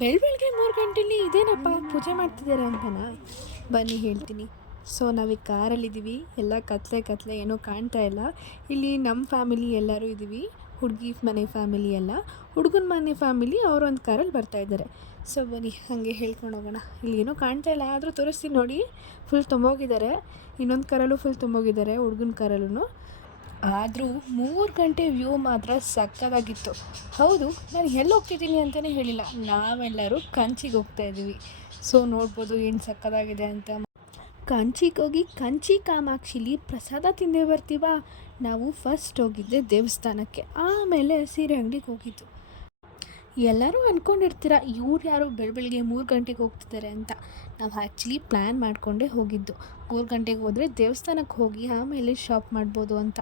ಬೆಳಗ್ಗೆ 3 ಗಂಟೆಲಿ ಇದೇನಪ್ಪ ಪೂಜೆ ಮಾಡ್ತಿದ್ದಾರೆ ಅಂತನಾ? ಬನ್ನಿ ಹೇಳ್ತೀನಿ. ಸೊ ನಾವೀಗ ಕಾರಲ್ಲಿದ್ದೀವಿ, ಎಲ್ಲ ಕತ್ಲೆ ಕತ್ಲೆ ಏನೂ ಕಾಣ್ತಾ ಇಲ್ಲ. ಇಲ್ಲಿ ನಮ್ಮ ಫ್ಯಾಮಿಲಿ ಎಲ್ಲರೂ ಇದ್ದೀವಿ, ಹುಡುಗಿ ಮನೆ ಫ್ಯಾಮಿಲಿ ಎಲ್ಲ, ಹುಡುಗನ ಮನೆ ಫ್ಯಾಮಿಲಿ ಅವರೊಂದು ಕಾರಲ್ಲಿ ಬರ್ತಾಯಿದ್ದಾರೆ. ಸೊ ಬನ್ನಿ ಹಾಗೆ ಹೇಳ್ಕೊಂಡು ಹೋಗೋಣ. ಇಲ್ಲಿ ಏನೂ ಕಾಣ್ತಾ ಇಲ್ಲ, ಆದರೂ ತೋರಿಸ್ತೀನಿ ನೋಡಿ. ಫುಲ್ ತುಂಬೋಗಿದ್ದಾರೆ, ಇನ್ನೊಂದು ಕಾರಲ್ಲೂ ಫುಲ್ ತುಂಬೋಗಿದ್ದಾರೆ, ಹುಡುಗನ ಕಾರಲ್ಲೂ. ಆದರೂ 3 ಗಂಟೆ ವ್ಯೂ ಮಾತ್ರ ಸಕ್ಕತ್ತಾಗಿತ್ತು. ಹೌದು, ನಾನು ಎಲ್ಲಿ ಹೋಗ್ತಿದ್ದೀನಿ ಅಂತಲೇ ಹೇಳಿಲ್ಲ, ನಾವೆಲ್ಲರೂ ಕಂಚಿಗೆ ಹೋಗ್ತಾ ಇದ್ದೀವಿ. ಸೊ ನೋಡ್ಬೋದು ಏನು ಸಕ್ಕತ್ತಾಗಿದೆ ಅಂತ. ಕಂಚಿಗೆ ಹೋಗಿ ಕಂಚಿ ಕಾಮಾಕ್ಷಿಲಿ ಪ್ರಸಾದ ತಿಂದೇ ಬರ್ತೀವ. ನಾವು ಫಸ್ಟ್ ಹೋಗಿದ್ದೆ ದೇವಸ್ಥಾನಕ್ಕೆ, ಆಮೇಲೆ ಸೀರೆ ಅಂಗಡಿಗೆ ಹೋಗಿದ್ದು. ಎಲ್ಲರೂ ಅಂದ್ಕೊಂಡಿರ್ತೀರ ಇವ್ರು ಯಾರು ಬೆಳಗ್ಗೆ 3 ಗಂಟೆಗೆ ಹೋಗ್ತಿದ್ದಾರೆ ಅಂತ. ನಾವು ಆ್ಯಕ್ಚುಲಿ ಪ್ಲ್ಯಾನ್ ಮಾಡಿಕೊಂಡೇ ಹೋಗಿದ್ದು. 3 ಗಂಟೆಗೆ ಹೋದರೆ ದೇವಸ್ಥಾನಕ್ಕೆ ಹೋಗಿ ಆಮೇಲೆ ಶಾಪ್ ಮಾಡ್ಬೋದು ಅಂತ.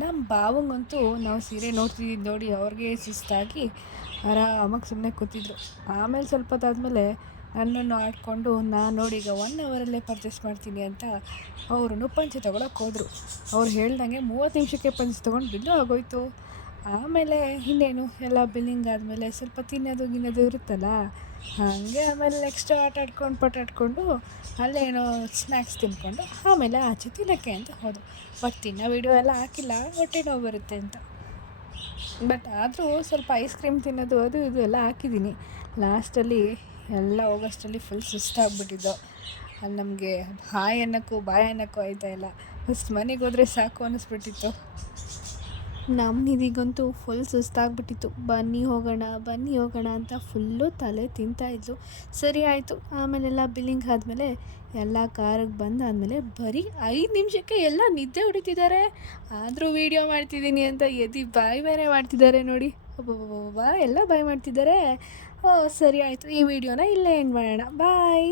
ನಮ್ಮ ಭಾವಂಗಂತೂ ನಾವು ಸೀರೆ ನೋಡ್ತಿದ್ದು ನೋಡಿ ಅವ್ರಿಗೆ ಸುಸ್ತಾಗಿ ಆರಾಮಾಗಿ ಸುಮ್ಮನೆ ಕೂತಿದ್ರು. ಆಮೇಲೆ ಸ್ವಲ್ಪ ಹೊತ್ತಾದಮೇಲೆ ನನ್ನನ್ನು ಆಡಿಕೊಂಡು ನಾನು ನೋಡಿ ಈಗ 1 ಅವರಲ್ಲೇ ಪರ್ಚೇಸ್ ಮಾಡ್ತೀನಿ ಅಂತ ಅವರು ಪಂಚೆ ತೊಗೊಳಕ್ಕೆ ಹೋದರು. ಅವ್ರು ಹೇಳ್ದಂಗೆ 30 ನಿಮಿಷಕ್ಕೆ ಪಂಚೆ ತೊಗೊಂಡು ಬಿಲ್ಲು ಆಗೋಯ್ತು. ಆಮೇಲೆ ಇನ್ನೇನು ಎಲ್ಲ ಬಿಲ್ಲಿಂಗ್ ಆದಮೇಲೆ ಸ್ವಲ್ಪ ತಿನ್ನೋದು ಇರುತ್ತಲ್ಲ, ಹಾಗೆ ಆಮೇಲೆ ನೆಕ್ಸ್ಟ್ ಪಟಾಡ್ಕೊಂಡು ಅಲ್ಲೇನೋ ಸ್ನ್ಯಾಕ್ಸ್ ತಿಂದ್ಕೊಂಡು ಆಮೇಲೆ ಆಚೆ ತಿನ್ನೋಕ್ಕೆ ಅಂತ ಹೋದು. ಬಟ್ ತಿನ್ನೋ ವೀಡಿಯೋ ಎಲ್ಲ ಹಾಕಿಲ್ಲ, ಹೊಟ್ಟೆ ನೋವು ಬರುತ್ತೆ ಅಂತ. ಬಟ್ ಆದರೂ ಸ್ವಲ್ಪ ಐಸ್ ಕ್ರೀಮ್ ತಿನ್ನೋದು ಅದು ಇದು ಎಲ್ಲ ಹಾಕಿದ್ದೀನಿ. ಲಾಸ್ಟಲ್ಲಿ ಎಲ್ಲ ಹೋಗೋಷ್ಟರಲ್ಲಿ ಫುಲ್ ಸುಸ್ತಾಗ್ಬಿಟ್ಟಿದ್ದು. ಅಲ್ಲಿ ನಮಗೆ ಬಾಯ್ ಅನ್ನೋಕ್ಕೂ ಆಯ್ತಾಯಿಲ್ಲ. ಫಸ್ಟ್ ಮನೆಗೆ ಹೋದರೆ ಸಾಕು ಅನ್ನಿಸ್ಬಿಟ್ಟಿತ್ತು. ನಮ್ಮ ನಿಧಿಗಂತೂ ಫುಲ್ ಸುಸ್ತಾಗ್ಬಿಟ್ಟಿತ್ತು. ಬನ್ನಿ ಹೋಗೋಣ ಅಂತ ಫುಲ್ಲು ತಲೆ ತಿಂತಾಯಿದ್ಲು. ಸರಿ ಆಯಿತು. ಆಮೇಲೆಲ್ಲ ಬಿಲ್ಲಿಂಗ್ ಆದಮೇಲೆ ಎಲ್ಲ ಕಾರಿಗೆ ಬಂದಾದಮೇಲೆ ಬರೀ 5 ನಿಮಿಷಕ್ಕೆ ಎಲ್ಲ ನಿದ್ದೆ ಹೊಡಿತಿದ್ದಾರೆ. ಆದರೂ ವೀಡಿಯೋ ಮಾಡ್ತಿದ್ದೀನಿ ಅಂತ ಬಾಯ್ ಬೇರೆ ಮಾಡ್ತಿದ್ದಾರೆ ನೋಡಿ. ಅಬ್ಬಬ್ಬಬ್ಬಾ ಎಲ್ಲ ಬಾಯ್ ಮಾಡ್ತಿದ್ದಾರೆ. ಸರಿ ಆಯಿತು, ಈ ವಿಡಿಯೋನ ಇಲ್ಲೇ ಎಂಡ್ ಮಾಡೋಣ. ಬಾಯ್.